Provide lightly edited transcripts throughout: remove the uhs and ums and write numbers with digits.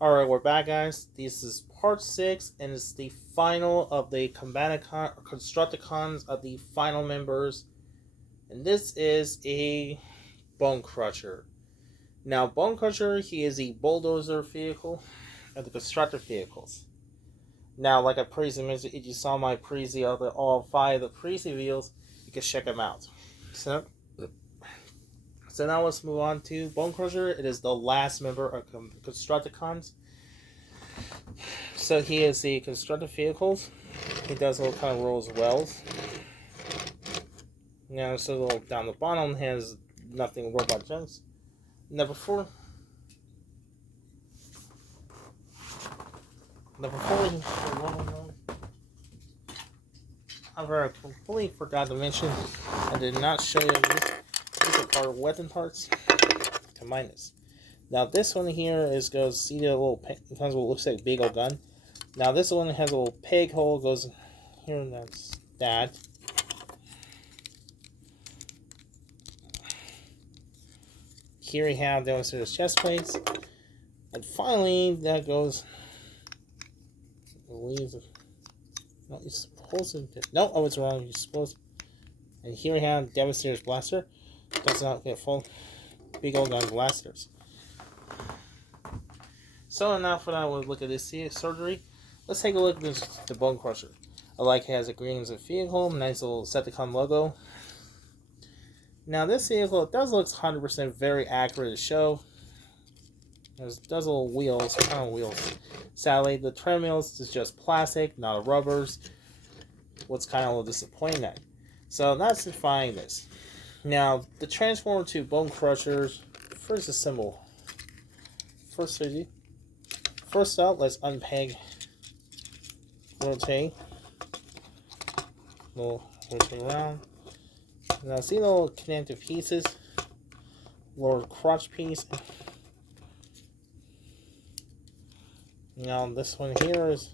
Alright, we're back, guys. This is part 6, and it's the final of the Constructicons of the final members. And this is a Bonecrusher. Now, Bonecrusher, he is a bulldozer vehicle of the constructor vehicles. Now, like I previously mentioned, if you saw my preview of all 5 of the preview videos, you can check them out. So now let's move on to Bonecrusher. It is the last member of Constructicons. So he is the constructed vehicles. He does all kind of rolls wells. Now, so down the bottom has nothing robot junks. Number 4. I completely forgot to mention, I did not show you this. These are part of weapon parts to minus. Now this one here goes, see the little, it comes with what looks like a big old gun. Now this one has a little peg hole, goes here, and that's that. Here we have those chest plates. And finally, that goes, I believe, no, you're supposed to, no, I was wrong, you're supposed to. And here we have Devastator's blaster. Does not get full big old gun blasters. So enough for that, we'll look at this surgery. Let's take a look at the Bonecrusher. I like it has a green as a vehicle, nice little Decepticon logo. Now this vehicle, it does look 100% very accurate to show. It does little wheels, kind of wheels. Sadly, the treadmills is just plastic, not rubbers. What's kind of a little disappointing that. So that's defining this. Now, the transformer to Bonecrushers, first assemble. First up, let's unpeg, rotate, rotate around. Now, see the little connective pieces, lower crotch piece. Now, this one here is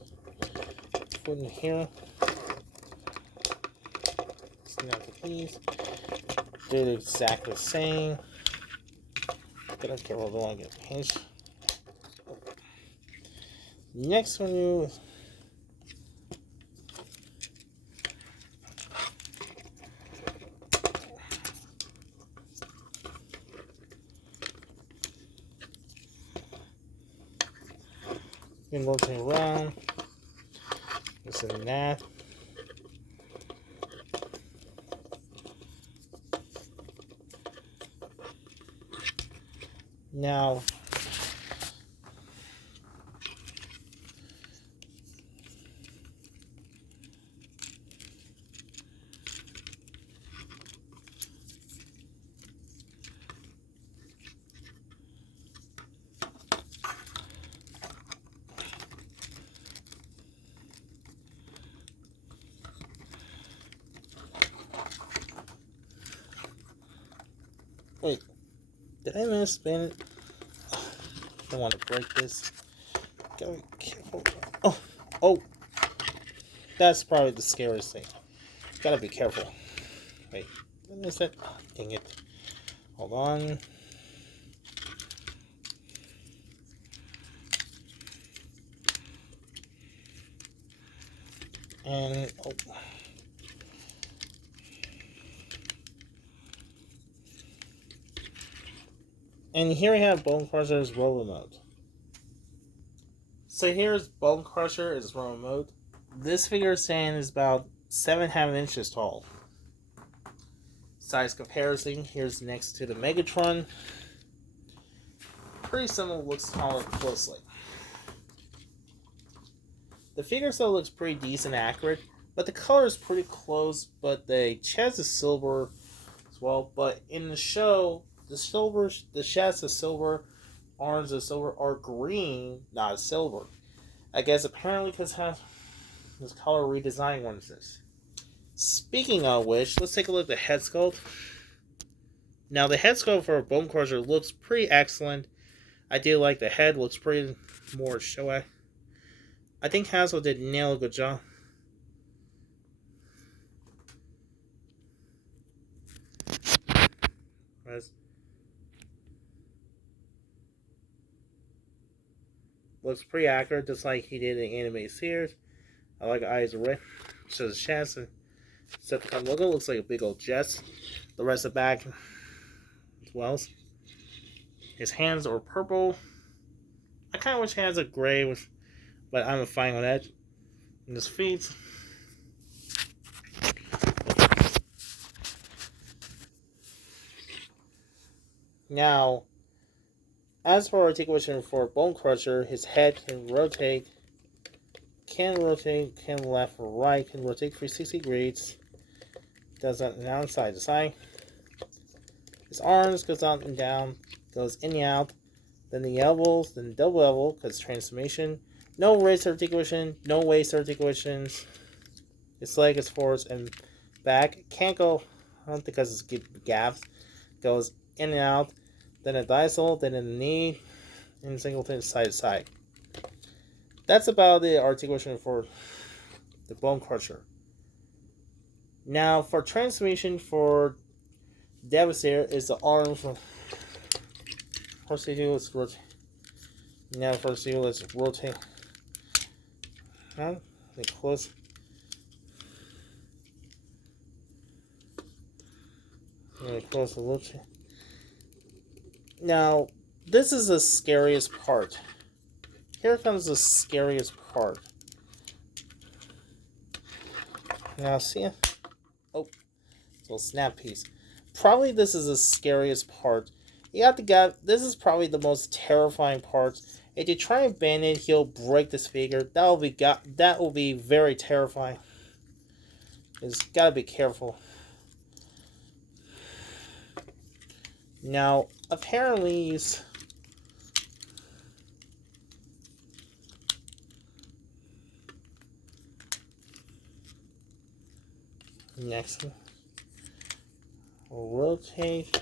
put in here. Snap the piece. Do it exactly the same. Gotta careful, don't want to get pinched. Next one you can rotate around. This and that. Now, wait, did I misspin it? I don't want to break this. Gotta be careful. Oh, that's probably the scariest thing. Gotta be careful. Wait, what is that? Oh, dang it. Hold on. And, oh. And here we have Bonecrusher's roller mode. So here's Bonecrusher, is roller mode. This figure is saying is about 7.5 inches tall. Size comparison, here's next to the Megatron. Pretty similar looks taller closely. The figure still looks pretty decent and accurate, but the color is pretty close, but the chest is silver as well. But in the show, the chest is silver, arms is silver, are green, not silver. I guess apparently because this color redesign ones this. Speaking of which, let's take a look at the head sculpt. Now the head sculpt for Bonecrusher looks pretty excellent. I do like the head, looks pretty more showy. I think Hasbro did nail a good job. looks pretty accurate, just like he did in the anime series. I like eyes are red. So the chest and Decepticon logo looks like a big old chest. The rest of the back as well. His hands are purple. I kind of wish hands are gray, but I'm fine with that. And his feet. Now, as for articulation for Bonecrusher, his head can rotate, can left or right, can rotate 360 degrees. Does that now side to side. His arms goes up and down, goes in and out. Then the elbows, then the double elbow, because transformation. No wrist articulation, no waist articulations. His leg is forwards and back. Can't go, I don't think because it's gaps. Goes in and out. Then a diagonal, then a knee, and singleton side to side. That's about the articulation for the Bonecrusher. Now, for transformation for Devastator is the arm from. First thing let's rotate. Now, first thing let's rotate. Now, get close. Get close to rotate. Now, this is the scariest part. Here comes the scariest part. Now, see? Oh, it's a little snap piece. Probably this is the scariest part. You have to get. This is probably the most terrifying part. If you try and bend it, he'll break this figure. That will be very terrifying. Just gotta be careful. Now, apparently, next, we'll rotate.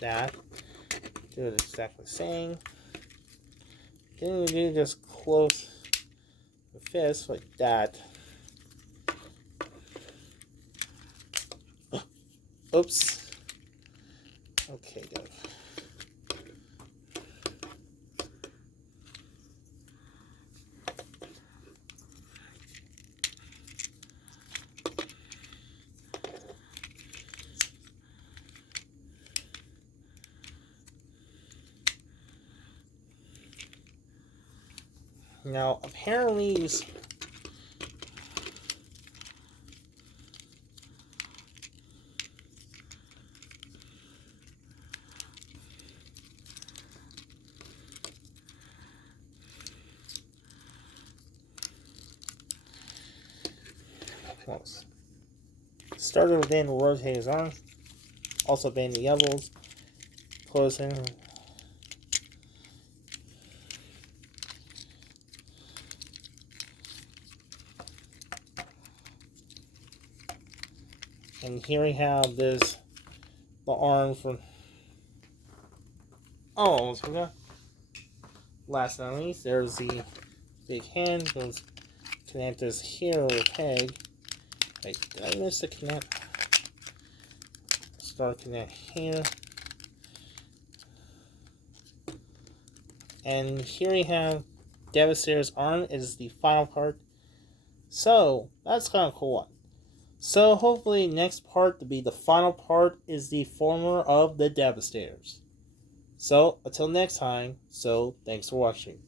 That. Do it exactly the same. Then we do just close the fist like that. Oops. Okay, good. Now, apparently, close. Started with then rotate his arms, also bend the elbows, closing. And here we have the arm from. Oh, almost forgot. Last but not least, there's the big hand. Goes connect this here with a peg. Wait, did I miss the connect? Start connect here. And here we have Devastator's arm is the final part. So, that's kind of cool one. So hopefully next part to be the final part is the former of the Devastators. So until next time, thanks for watching.